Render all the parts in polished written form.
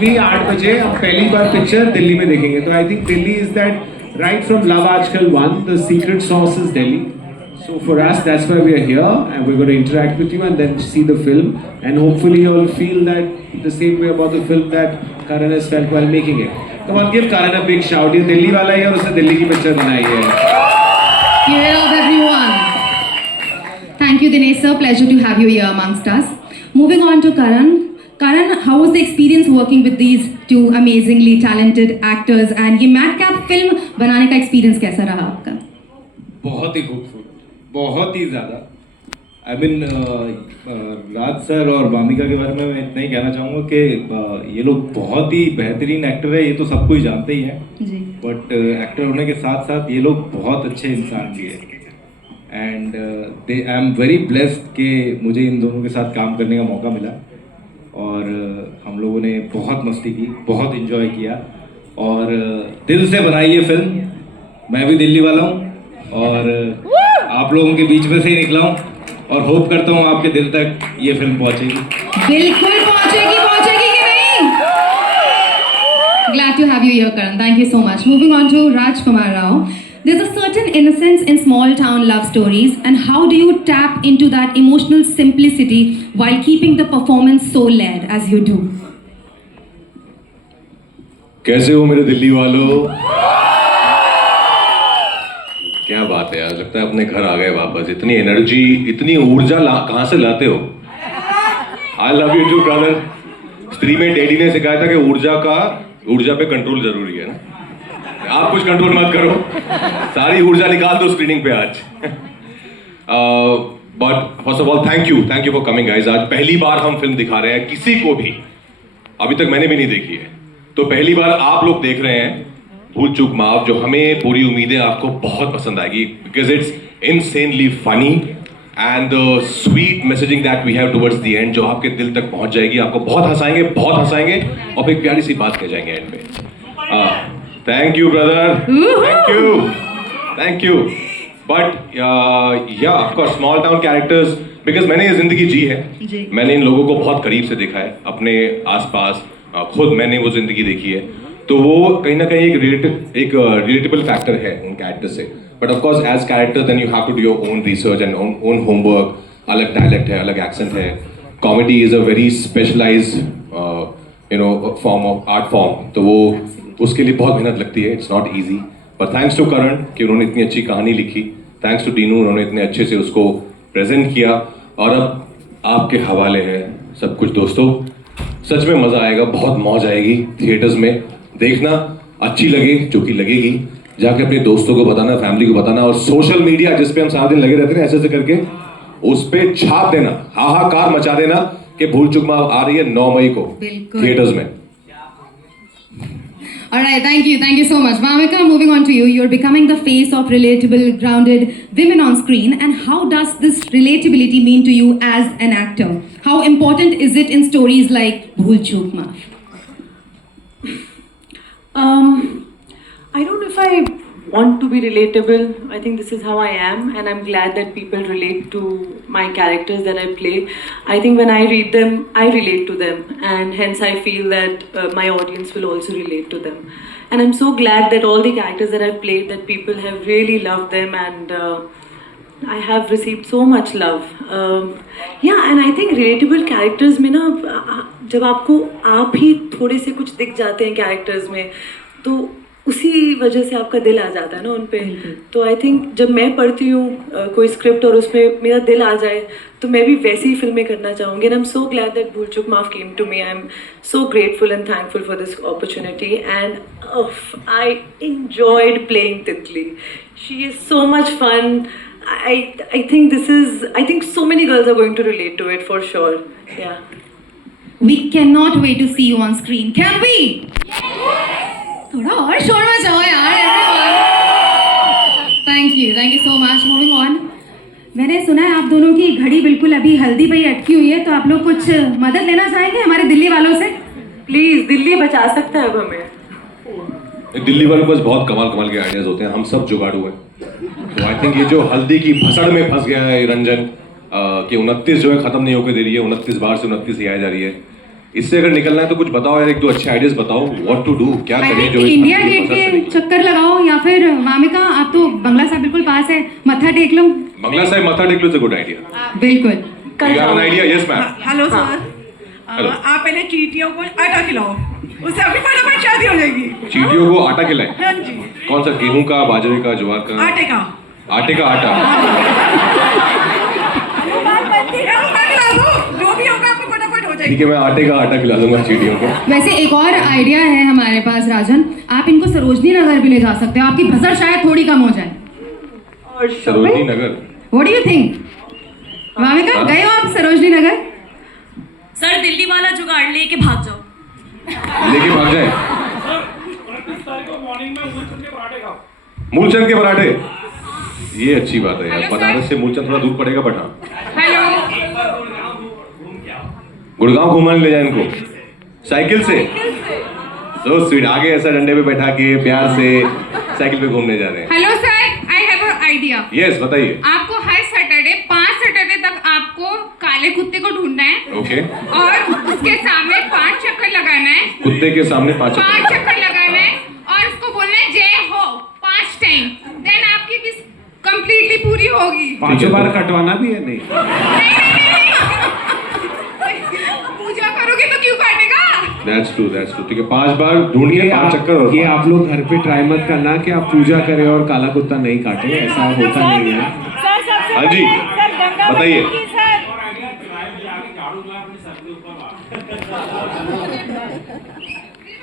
भी 8 बजे अब पहली बार पिक्चर दिल्ली में देखेंगे तो I think Delhi is that right from love आजकल 1 the secret sauce is Delhi. So for us that's why we are here and we're going to interact with you and then see the film and hopefully you'll feel that the same way about the film that Karan has felt while making it. Come on, give Karan a big shout. ये दिल्ली वाला है और उसने दिल्ली की picture बनाई है. Cheers everyone. Thank you Dinesh sir, pleasure to have you here amongst us. Moving on to Karan. Karan, how was the experience working with these two amazingly talented actors and ये madcap film बनाने का experience कैसा रहा आपका? बहुत ही खूबसूरत, बहुत ही ज़्यादा. आई मीन राज सर और भामिका के बारे में मैं इतना ही कहना चाहूँगा कि ये लोग बहुत ही बेहतरीन एक्टर है, ये तो सबको ही जानते ही हैं. बट एक्टर होने के साथ साथ ये लोग बहुत अच्छे इंसान भी है and I am very blessed कि मुझे इन दोनों के साथ काम करने का मौका मिला और हम लोगों ने बहुत मस्ती की, बहुत इन्जॉय किया और दिल से बनाई ये फिल्म. मैं भी दिल्ली वाला हूँ और आप लोगों के बीच में से ही निकला हूँ और होप करता हूँ आपके दिल तक ये फिल्म पहुँचेगी. बिल्कुल पहुँचेगी कि नहीं? Glad to have you here, Karan. Thank you so much. Moving on to Rajkumar Rao. There's a certain innocence in small town love stories, and how do you tap into that emotional simplicity while keeping the performance so layered as you do? कैसे हो मेरे दिल्ली वालों? क्या बात है यार, लगता है अपने घर आ गए वापस. इतनी एनर्जी, इतनी ऊर्जा कहाँ से लाते हो? I love you too brother. Stree में डैडी ने सिखाया था कि ऊर्जा पे कंट्रोल जरूरी है ना. आप कुछ कंट्रोल मत करो, सारी ऊर्जा निकाल दो स्क्रीनिंग पे आज. But first of all thank you for coming guys. आज पहली बार हम फिल्म दिखा रहे हैं किसी को भी, अभी तक मैंने भी नहीं देखी है, तो पहली बार आप लोग देख रहे हैं भूल चूक माफ, जो हमें पूरी उम्मीद है आपको बहुत पसंद आएगी because it's insanely funny and the sweet messaging that we have towards the end, जो आपके दिल तक पहुंच जाएगी. आपको बहुत हंसाएंगे और फिर प्यारी सी बात कह जाएंगे एंड में. Thank you brother, thank you. But yeah of course small town characters, because मैंने ये जिंदगी जी है, मैंने इन लोगों को बहुत करीब से देखा है अपने आसपास, खुद मैंने वो जिंदगी देखी है, तो वो कहीं ना कहीं एक रिलेटेबल फैक्टर है उन कैरेक्टर से. But of course as character then you have to do your own research and own homework. अलग डायलेक्ट है, अलग एक्सेंट है. Comedy is a very specialised form of art form, तो वो उसके लिए बहुत मेहनत लगती है. It's not easy. But thanks to Karan कि उन्होंने इतनी अच्छी कहानी लिखी. थैंक्स टू डीनू, उन्होंने इतने अच्छे से उसको प्रेजेंट किया. और अब आपके हवाले है सब कुछ दोस्तों. सच में मज़ा आएगा, बहुत मौज आएगी. थिएटर्स में देखना, अच्छी लगे जो कि लगेगी, जाके अपने दोस्तों को बताना, फैमिली को बताना, और सोशल मीडिया जिस पे हम सारा दिन लगे रहते हैं ऐसे ऐसे करके उस पे छाप देना, हाहाकार मचा देना कि भूल चूक माफ आ रही है 9 मई को थिएटर्स में. Alright, thank you so much. Bhamika, moving on to you. You're becoming the face of relatable, grounded women on screen. And how does this relatability mean to you as an actor? How important is it in stories like Bhool Chook Maaf? I don't know if I want to be relatable. I think this is how I am, and I'm glad that people relate to my characters that I play. I think when I read them, I relate to them, and hence I feel that my audience will also relate to them. And I'm so glad that all the characters that I've played, that people have really loved them, and I have received so much love. Yeah, and I think relatable characters में ना, जब आपको आप ही थोड़े से कुछ दिख जाते हैं कैरेक्टर्स में, तो उसी वजह से आपका दिल आ जाता है ना उन पे. तो आई थिंक जब मैं पढ़ती हूँ कोई स्क्रिप्ट और उसमें मेरा दिल आ जाए, तो मैं भी वैसी ही फिल्में करना चाहूँगी. And I am so glad that Bhool Chuk Maaf came to me. I am so grateful and thankful for this opportunity. And I enjoyed playing Titli. She is so much fun. I think so many girls are going to relate to it for sure. Yeah. We cannot wait to see you on screen. Can we? Yes! थोड़ा और शोर मचाओ यार everyone. Thank you so much. Moving on. मैंने सुना है आप दोनों की घड़ी बिल्कुल अभी हल्दी पे ही अटकी हुई है, तो आप लोग कुछ मदद लेना चाहेंगे हमारे दिल्ली वालों से? प्लीज, दिल्ली बचा सकता है अब हमें. दिल्ली वालों के पास बहुत कमाल के आइडियाज होते हैं. हम सब जुगाड़ू हैं. तो आई थिंक ये जो हल्दी की भसड़ में फंस गया है रंजन कि 29 जो है खत्म नहीं होकर दे रही है, 29 बार से 29 ही आ जा रही है, इससे अगर निकलना है तो कुछ बताओ यार, एक दो अच्छे आइडियाज बताओ, व्हाट टू डू, क्या आई करें थिंक जो इस इंडिया country गेट को पता के चले। चक्कर लगाओ, या फिर वामिका आप तो बंगला साहब बिल्कुल पास है, मत्था टेक लो। बंगला साहिब मथा टेक लो, इज अ गुड आइडिया। बिल्कुल। कल यू हैव एन जाऊंगी। Idea? Yes ma'am. Hello sir. Hello. आप पहले चींटियों को आटा खिलाओ, उससे अपनी फटाफट शादी हो जाएगी। चींटियों को आटा खिलाएं? हाँ जी। कौन सा, गेहूं का, बाजरे का, ज्वार का? आटे का। आटे का आटा। खिला दो, जो भी होगा आपको फटाफट हो ठीक जाएगी। है, मैं आटे का आटा खिला दूंगा चींटियों को। वैसे एक और आइडिया है हमारे पास राजन, आप इनको सरोजनी नगर भी ले जा सकते हो, आपकी भसड़ शायद थोड़ी कम हो जाए। और Sarojini Nagar? What do you think? Vamika गए हो आप सरोजनी नगर? सर दिल्ली वाला जुगाड़ लेके भाग जाओ। लेके भाग जाए? मूलचंद के पराठे, ये अच्छी बात है यार। Hello, Banaras sir. से मूलचंद थोड़ा दूर पड़ेगा, बट हाँ, हेलो। गुड़गांव घुमाने ले जाए इनको साइकिल से। सो स्वीट, आगे ऐसा डंडे पे बैठा के प्यार से साइकिल पे घूमने जा रहे हैं। Hello sir, I have a idea. Yes, बताइए। आपको हर सैटरडे 5 सैटरडे तक आपको काले कुत्ते को ढूंढना है ओके, और उसके सामने 5 चक्कर लगाना है। कुत्ते के सामने 5 5 चक्कर लगाना है और उसको बोलना है जय हो 5 टाइम। देन आपकी विश कंप्लीटली पूरी होगी। 5 बार कटवाना भी है? नहीं। पूजा करोगे तो क्यों काटेगा? That's true, that's true. ठीक है, 5 बार ढूंढ के 5 चक्कर और ये आप लोग घर पे ट्राई मत करना कि आप पूजा करें और काला कुत्ता नहीं काटे, ऐसा होता नहीं है। हाँ जी, बताइए।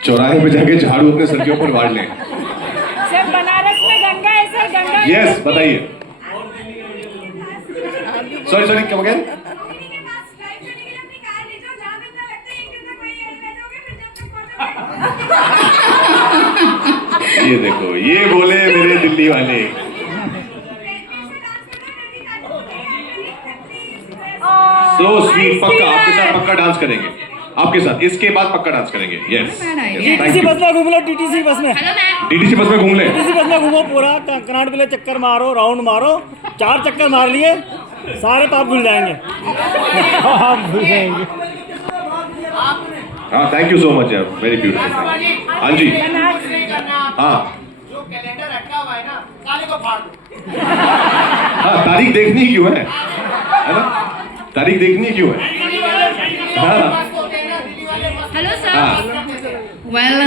चौराहे पे जाके झाड़ू अपने सर के ऊपर वाड़ लें। सर बनारस में गंगा है सर, गंगा। यस, बताइए। सॉरी सॉरी, क्या बगैर? ये देखो, ये बोले मेरे दिल्ली वाले। सो स्वीट, पक्का आपके साथ पक्का डांस करेंगे, आपके साथ इसके बाद पक्का डांस करेंगे। यस, टीटीसी बस में घूम लो, टीटीसी बस में, हेलो मैम। डीडीसी बस में घूम ले। टीटीसी बस में घूमो पूरा कनाट पे चक्कर मारो, राउंड मारो, 4 चक्कर मार लिए सारे पाप भूल जाएंगे। आप भूल जाएंगे। हाँ, थैंक यू सो मच यार, वेरी ब्यूटीफुल। हाँ जी, हाँ हाँ, तारीख देखनी क्यों है ना? तारीख देखनी क्यों है? हाँ हेलो सर। हाँ, वेल,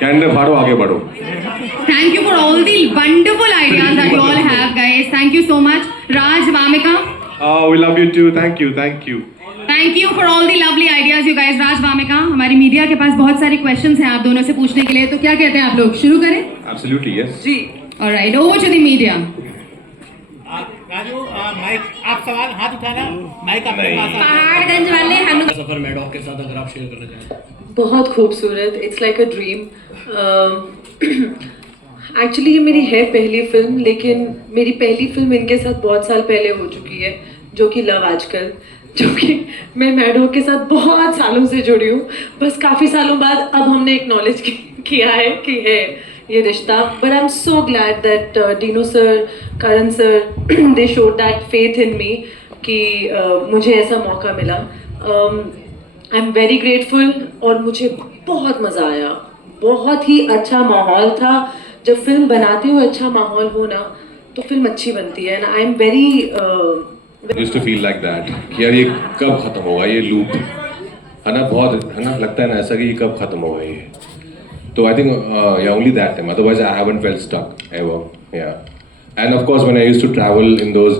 कैलेंडर फाड़ो, आगे बढ़ो। thank you for all the wonderful ideas that you all have, guys. Thank you so much. Raj, Vamika, We love you too, thank you, thank you. thank you for all the lovely ideas, you guys. Raj, Vamika, हमारी media के पास बहुत सारी questions हैं आप दोनों से पूछने के लिए, तो क्या कहते हैं आप लोग, शुरू करें? Absolutely, yes. जी। Alright, over to the media. Raju, mic, आप सवाल हाथ उठाना, माइक आपके नहीं। पास आ- पहाड़गंज वाले हनु सफर मैडॉक के साथ अगर आप शेयर करना चाहें। बहुत खूबसूरत, it's like a dream. Actually ये मेरी है पहली फिल्म, लेकिन मेरी पहली फिल्म इनके साथ बहुत साल पहले हो चुकी है, जो कि लव आजकल, जो कि मैं मैडो के साथ बहुत सालों से जुड़ी हूँ। बस काफ़ी सालों बाद अब हमने एक्नॉलेज किया है कि है ये रिश्ता। But I am so glad that Dinu sir, Karan sir, they showed that faith in me कि मुझे ऐसा मौका मिला। आई एम वेरी ग्रेटफुल और मुझे बहुत मज़ा आया, बहुत ही अच्छा माहौल था। जब फिल्म बनाते हुए अच्छा माहौल हो ना तो फिल्म अच्छी बनती है। And I am very Used to feel like that कि यार ये कब खत्म होगा ये लूप, है ना? बहुत, है ना, लगता है ना ऐसा कि ये कब खत्म होगा ये। तो I think yeah, only that time, otherwise I haven't felt stuck ever. Yeah, and of course when I used to travel in those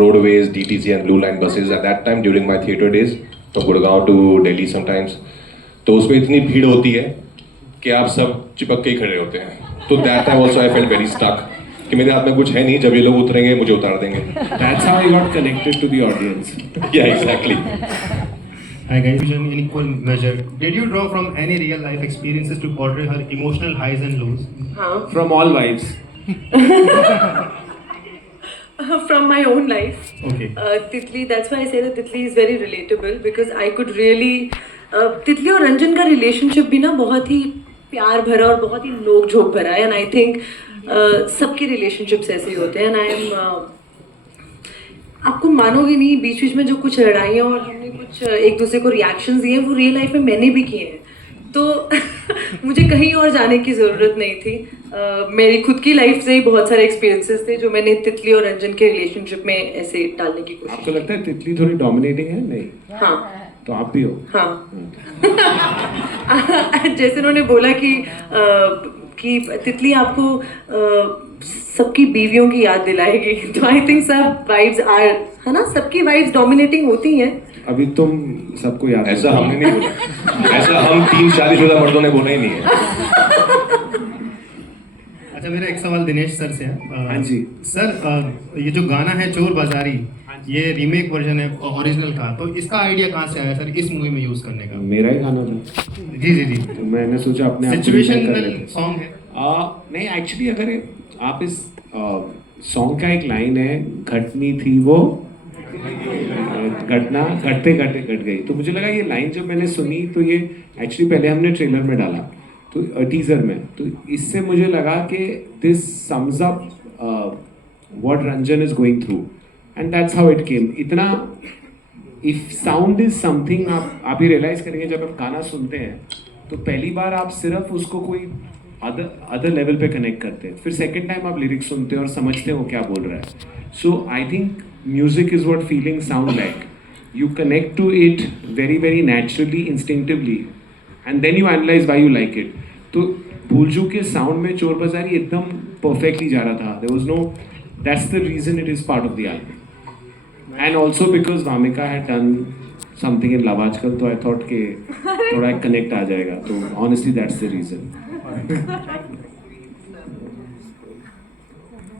roadways, DTC and Blue Line buses at that time during my theatre days from Gurgaon to Delhi sometimes, तो उसमें इतनी भीड़ होती है कि आप सब चिपक के ही खड़े होते हैं। तो that time also I felt very stuck कि मेरे हाथ में कुछ है नहीं, जब ये लोग उतरेंगे मुझे उतार देंगे। That's how I got connected to the audience. Yeah, exactly. Hi guys, in equal measure, did you draw from any real life experiences to portray her emotional highs and lows? हाँ, From all wives. from my own life. Okay. Titli, that's why I say that Titli is very relatable because I could really तितली और रंजन का relationship भी ना बहुत ही प्यार भरा और बहुत ही नोक झोंक भरा है। एंड आई थिंक सबके रिलेशनशिप्स ऐसे ही होते हैं। एंड आई एम आपको मानोगे नहीं, बीच बीच में जो कुछ लड़ाइयाँ और हमने कुछ एक दूसरे को रिएक्शंस दिए वो रियल लाइफ में मैंने भी किए हैं, तो मुझे कहीं और जाने की ज़रूरत नहीं थी। मेरी खुद की लाइफ से ही बहुत सारे एक्सपीरियंसेस थे जो मैंने तितली और रंजन के रिलेशनशिप में ऐसे डालने की कोशिश आपको लगता है तितली थोड़ी डोमिनेटिंग है? नहीं, की। हाँ तो आप भी हो। हाँ जैसे उन्होंने बोला कि तितली आपको सबकी बीवियों की याद दिलाएगी, तो आई थिंक सब वाइब्स आर, है ना, सबकी वाइब्स डोमिनेटिंग होती हैं। अभी तुम सबको याद ऐसा हमने नहीं बोला, ऐसा हम 3 शादीशुदा मर्दों ने बोला ही नहीं है। अच्छा, मेरा एक सवाल दिनेश सर से है। हाँ जी। सर, ये जो गाना है चोर बाजारी, ये रीमेक वर्जन है ओरिजिनल का, तो इसका आइडिया कहाँ से आया सर इस मूवी में यूज करने का? मेरा ही गाना था। जी जी जी, तो मैंने सोचा अपने आप को सिचुएशन remake कर लेते। सॉन्ग है। नहीं, एक्चुअली अगर आप इस सॉन्ग का एक लाइन है, घटनी थी वो घटना घटते घटते घट गई, तो मुझे लगा ये लाइन जब मैंने सुनी तो ये एक्चुअली पहले हमने ट्रेलर में डाला, तो टीजर में, तो इससे मुझे लगा कि this sums up what Ranjan is going through and that's how it came. इतना इफ साउंड इज समथिंग आप ही रियलाइज करेंगे जब आप गाना सुनते हैं, तो पहली बार आप सिर्फ उसको कोई अदर लेवल पे कनेक्ट करते हैं, फिर सेकेंड टाइम आप लिरिक्स सुनते हैं और समझते हैं वो क्या बोल रहा है। So I think music is what feeling sound like, you connect to it very very naturally, instinctively, and then you analyse why you like it. तो भूलजू के साउंड में चोर बाजारी एकदम परफेक्टली जा रहा था, there was no, that's the reason it is part of the album, and also because Vamika had done something in Love Aaj Kal, तो आई थॉट के थोड़ा कनेक्ट आ जाएगा, तो ऑनेस्टली दैट्स द रीजन।